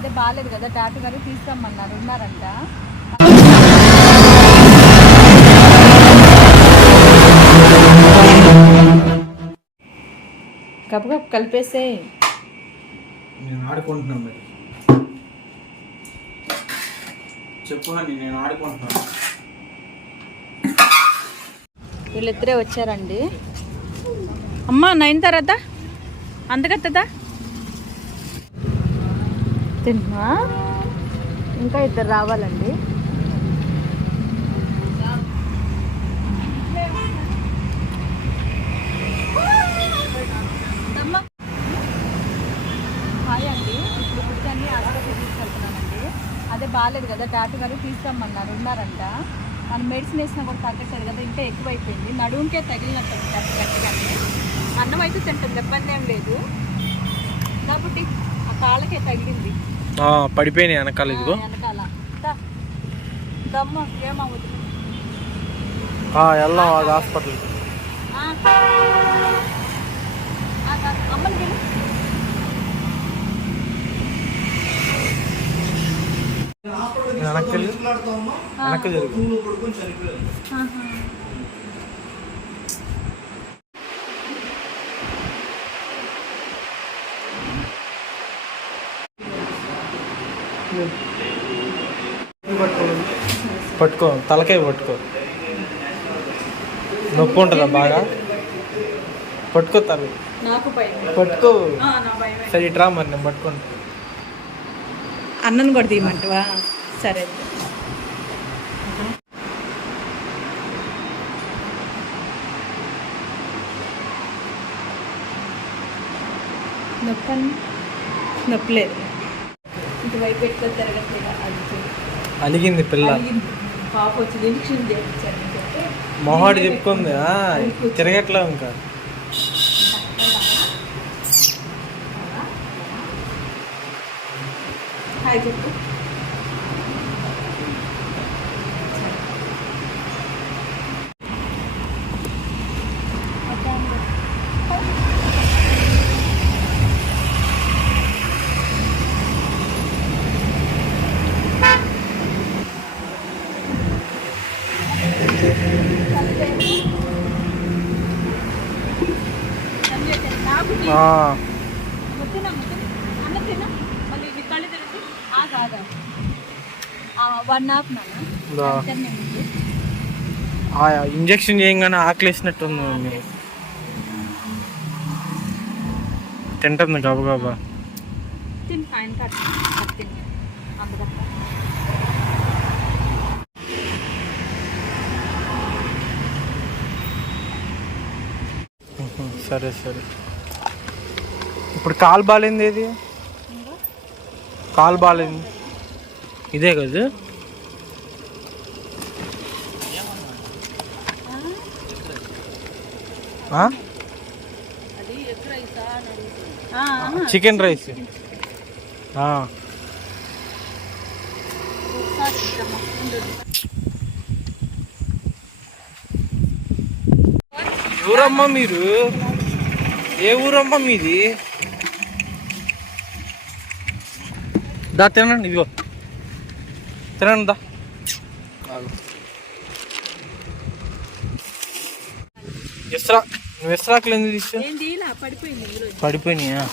అదే బాగాలేదు కదా డాక్టర్ గారు తీసుకురమ్మన్నారు. ఉన్నారంట. కప్పు కలిపేసే. నేను ఆడుకుంటున్నాను మరి. చెప్పు అని నేను ఆడుకుంటున్నాను. వీళ్ళిద్దరే వచ్చారండి. అమ్మ నైన్ తర్వాత అందగత్తదా? తిన్నా ఇంకా ఇద్దరు రావాలండి. హాయ్ అండి. ఇప్పుడు కూర్చొని హాస్పిటల్ తీసుకెళ్తున్నానండి. అదే బాగాలేదు కదా డాక్టర్ గారు తీసుకురమ్మన్నారు ఉన్నారంట. మన మెడిసిన్ వేసినా కూడా తగ్గట్లేదు కదా ఇంకా ఎక్కువైపోయింది. నడుముకే తగిలినట్టు ఉంది అసలు గట్టిగానే. అన్నం అయితే తింటుంది ఇబ్బంది ఏం లేదు. కాళ్ళకే తగిలింది. పడిపోయినాయి వెనకాల ఇదిగో. వెళ్దాం అది హాస్పిటల్. వెనక్కి. వెనక్కి జరుగు. పట్టుకో తలకాయ పట్టుకో. నొప్పి ఉంటుందా బాగా? పట్టుకో తల. పట్టుకో. సరే ఇట్రా మరి నేను పట్టుకోండి అన్నం కూడా తీయమంటవా? సరే. నొప్పి నొప్పి లేదు. ఇటువైపు ఎక్కువ తిరగట్లేదు. అలిగింది పిల్ల. అలిగింది. పాప వచ్చి నిరీక్షణ చేయించారు. అని చెప్తే మొహాడు చెప్పుకుంది తిరగట్లా ఇంకా. హాయ్ చెప్పు నాకు ఆ, ముట్టిన ముట్టిన అన్న తిన మళ్ళీ ఇది కళ్ళు తెరిచి ఆ కాదా వన్ హాఫ్ నాన్న దా. తిన్నే ముందు. ఆ ఇంజక్షన్ చేయగానే ఆకలేసినట్టు ఉంది మమ్మీ. తింటుంది గబగబా సరే సరే. ఇప్పుడు కాలు బాగాలేంది ఏది? కాలు బాలేంది ఇదే కదా? చికెన్ రైస్ ఆ, ఊరమ్మా మీరు? ఏ ఊరమ్మా మీది? దా తినండి ఇదిగో. తినండి దా. ఇస్రా నువ్వు ఇస్రాకులు ఎందుకు తీసా పడిపోయినాయా?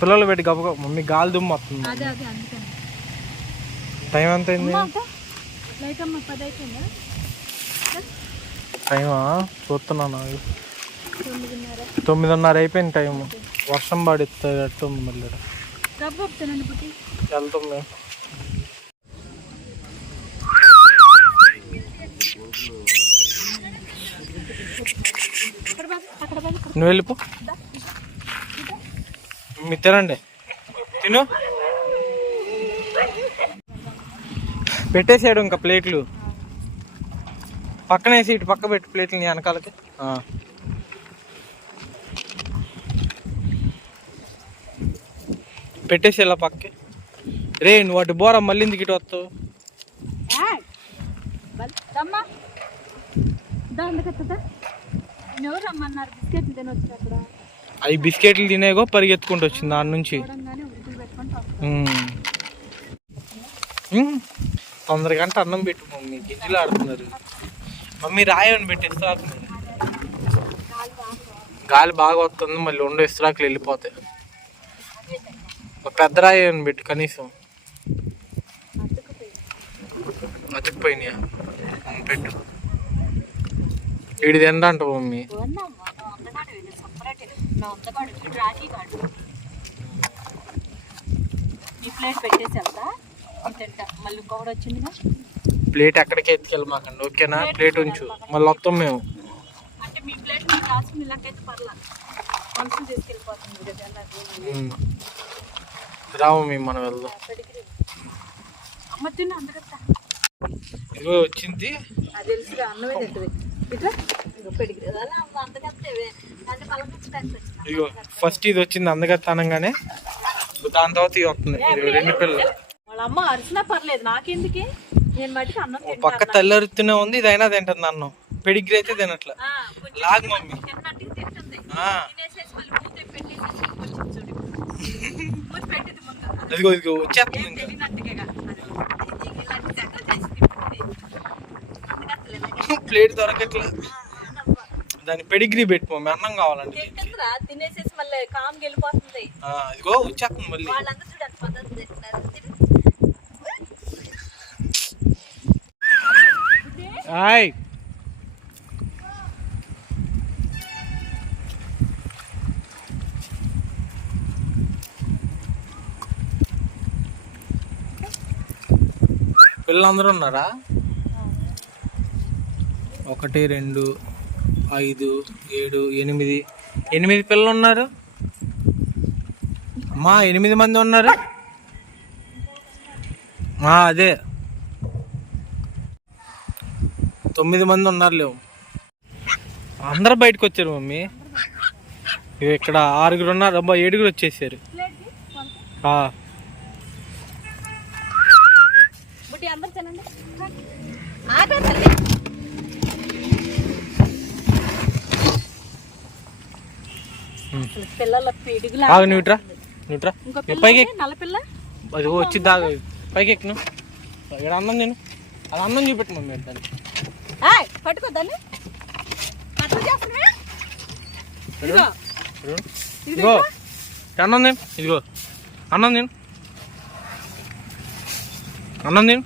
పిల్లలు పెట్టి గబ మమ్మీ గాలి దుమ్ము వస్తుంది. టైం ఎంత అయింది? టైమా? చూస్తున్నాను. తొమ్మిదిన్నర. అయిపోయింది టైం వర్షం పడినట్టు ఉంది మళ్ళీ పుట్టి వెళ్తాం మేము నువ్వు వెళ్ళిపో. మీరు తినండి తిను. పెట్టేసాడు ఇంకా ప్లేట్లు. పక్కన వేసి ఇటు పక్క పెట్టు ప్లేట్లు నీ వెనకాలకి ఆ. పెట్టేసి ఇలా పక్కకి రే నువ్వు అటు బోరా మళ్ళీ ఎందుకు ఇటు వస్తావు? అవి బిస్కెట్లు తినేగో పరిగెత్తుకుంటూ వచ్చింది దాని నుంచి. తొందర గంట అన్నం పెట్టు మమ్మీ గింజలు ఆడుతున్నారు. మమ్మీ రాయని పెట్టి ఇస్త్రాకు గాలి బాగా వస్తుంది మళ్ళీ ఉండే ఇస్త్రాకులు వెళ్ళిపోతాయి. పెద్ద రాయని పెట్టు కనీసం. అతుక్కుపోయినాయా పెట్టు. వీడి తిందంట మమ్మీ. ఈ ప్లేట్ ఎక్కడికి ఎత్తుకెళ్ళమాకండి ఓకేనా? ప్లేట్ ఉంచు. మళ్ళీ వస్తాం మేము. అంటే మీ ప్లేట్ మీకు రాసుకుని ఇలాంటికైతే పర్లా. మనుషులు తీసుకెళ్ళిపోతుంది రాము మేము మనం వెళ్దాం. ఇదిగో వచ్చింది. ఇదిగో ఫస్ట్ ఇది వచ్చింది అందగత్త అనగానే. దాని తర్వాత ఇది వస్తుంది. రెండు పిల్లలు. వాళ్ళ అమ్మ అరిచినా పర్లేదు నాకెందుకే? నేను మటుకు అన్నం పక్క తెల్లరుతూనే ఉంది ఇది అయినా తింటుంది అన్నం పెడిగ్రీ అయితే తినట్లే. లాగ్ మమ్మీ. తిన్నట్టుగా తింటుంది. ఇదిగో ఇదిగో వచ్చేస్తుంది ఇంకా. ప్లేట్ దొరకట్లే. దాని పెడిగ్రీ పెట్టు మమ్మీ అన్నం కావాలండి తినేసేసి మళ్ళీ కామ్ వెళ్ళిపోతుంది. ఇదిగో వచ్చేస్తుంది మళ్ళీ. హాయ్ పిల్లలందరూ ఉన్నారా? ఒకటి రెండు ఐదు ఏడు ఎనిమిది. ఎనిమిది పిల్లలు ఉన్నారు అమ్మా ఎనిమిది మంది ఉన్నారు? అదే. తొమ్మిది మంది ఉన్నారు లేవు అందరు బయటకు వచ్చారు మమ్మీ. ఇక్కడ ఆరుగురు ఉన్నారు. అబ్బా ఏడుగురు వచ్చేసారు. బుట్టి అందరు తినండి. తల్లి పిల్లల పిడుగులా ఆగు పైకి నల్ల పిల్ల. అది వచ్చి దాగా. పైకి ఎక్కును ఇక్కడ అన్నం నేను అది అన్నం చూపెట్టు మమ్మీ దాన్ని. పట్టుకోద్దాన్ని ఇదిగో. అన్నం నేను ఇదిగో. అన్నం నేను అన్నం నేను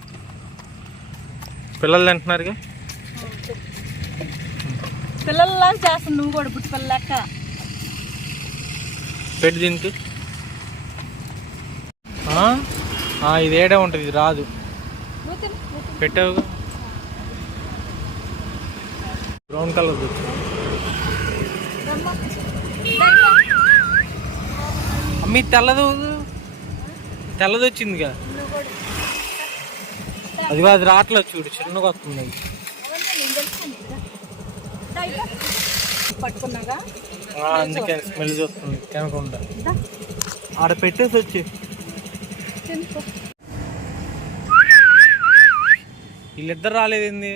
పిల్లలు తింటున్నారుగా పిల్లల్లా చేస్తాను నువ్వు కూడా బుట్టి పిల్ల లెక్క పెట్టి దీనికి? ఇది ఏడే ఉంటుంది ఇది రాదు. పెట్టావుగా? Brown colour. అమ్మి తెల్లదు. తెల్లది వచ్చిందిగా అది అది రావట్లేదు చూడు చిన్నగా వస్తుంది అందుకే స్మెల్ చూస్తుంది తినకుండా. ఆడ పెట్టేసి వచ్చి. వీళ్ళిద్దరు రాలేదేంది?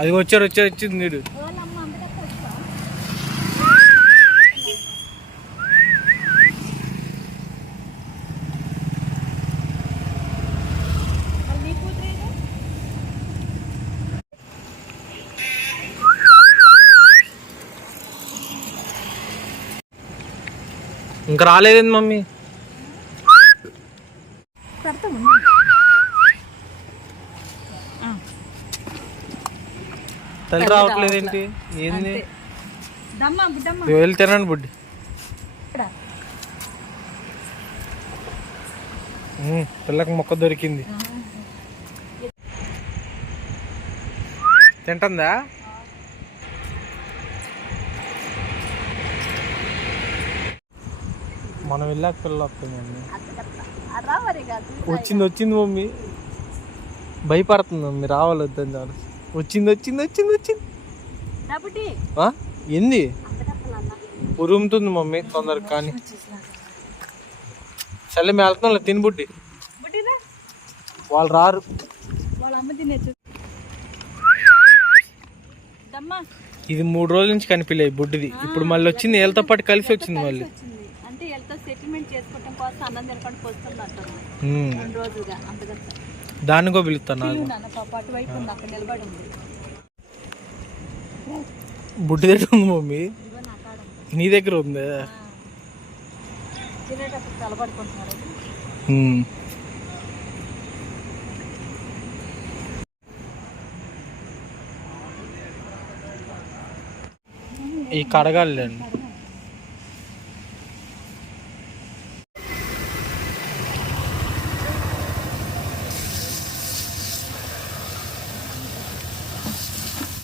అది వచ్చారు వచ్చారు వచ్చింది వీడు వాళ్ళ అమ్మ అందుకట్టే వచ్చా మళ్ళీ నీ కూతురు ఏది? ఇంకా రాలేదేంది మమ్మీ? తల్లి రావట్లేదేంటి ఏంది? వెళ్ళి తినండి బుడ్డి. పిల్లకి మొక్క దొరికింది. తింటుందా? మనం వెళ్ళాక పిల్ల వస్తుంది మమ్మీ. వచ్చింది వచ్చింది మమ్మీ. భయపడుతుంది మమ్మీ రావాలి వద్దని చాలు వచ్చింది వచ్చింది వచ్చింది వచ్చింది? ఏంది. ఉరుముతుంది మమ్మీ తొందరగా కానీ. చల్లి మేము వెళ్తున్నాం తిని బుడ్డి. బుడ్డి రా. వాళ్ళు రారు ఇది మూడు రోజుల నుంచి కనిపించలేదు బుడ్డిది. ఇప్పుడు మళ్ళీ వచ్చింది వీళ్ళతో పాటు కలిసి వచ్చింది మళ్ళీ. అంటే వీళ్ళతో సెటిల్మెంట్ చేసుకోవటం కోసం అన్నం తినకుండా పోస్తున్నట్టు. రెండు రోజులుగా పిలుస్తాను అటువైపు ఉంది అక్కడ నిలబడి ఉంది బుడ్డి దగ్గర ఉంది మమ్మీ. నా దగ్గర ఉంది. తినేటప్పుడు తలబడుకుంటున్నారు. ఈ కడగాలండి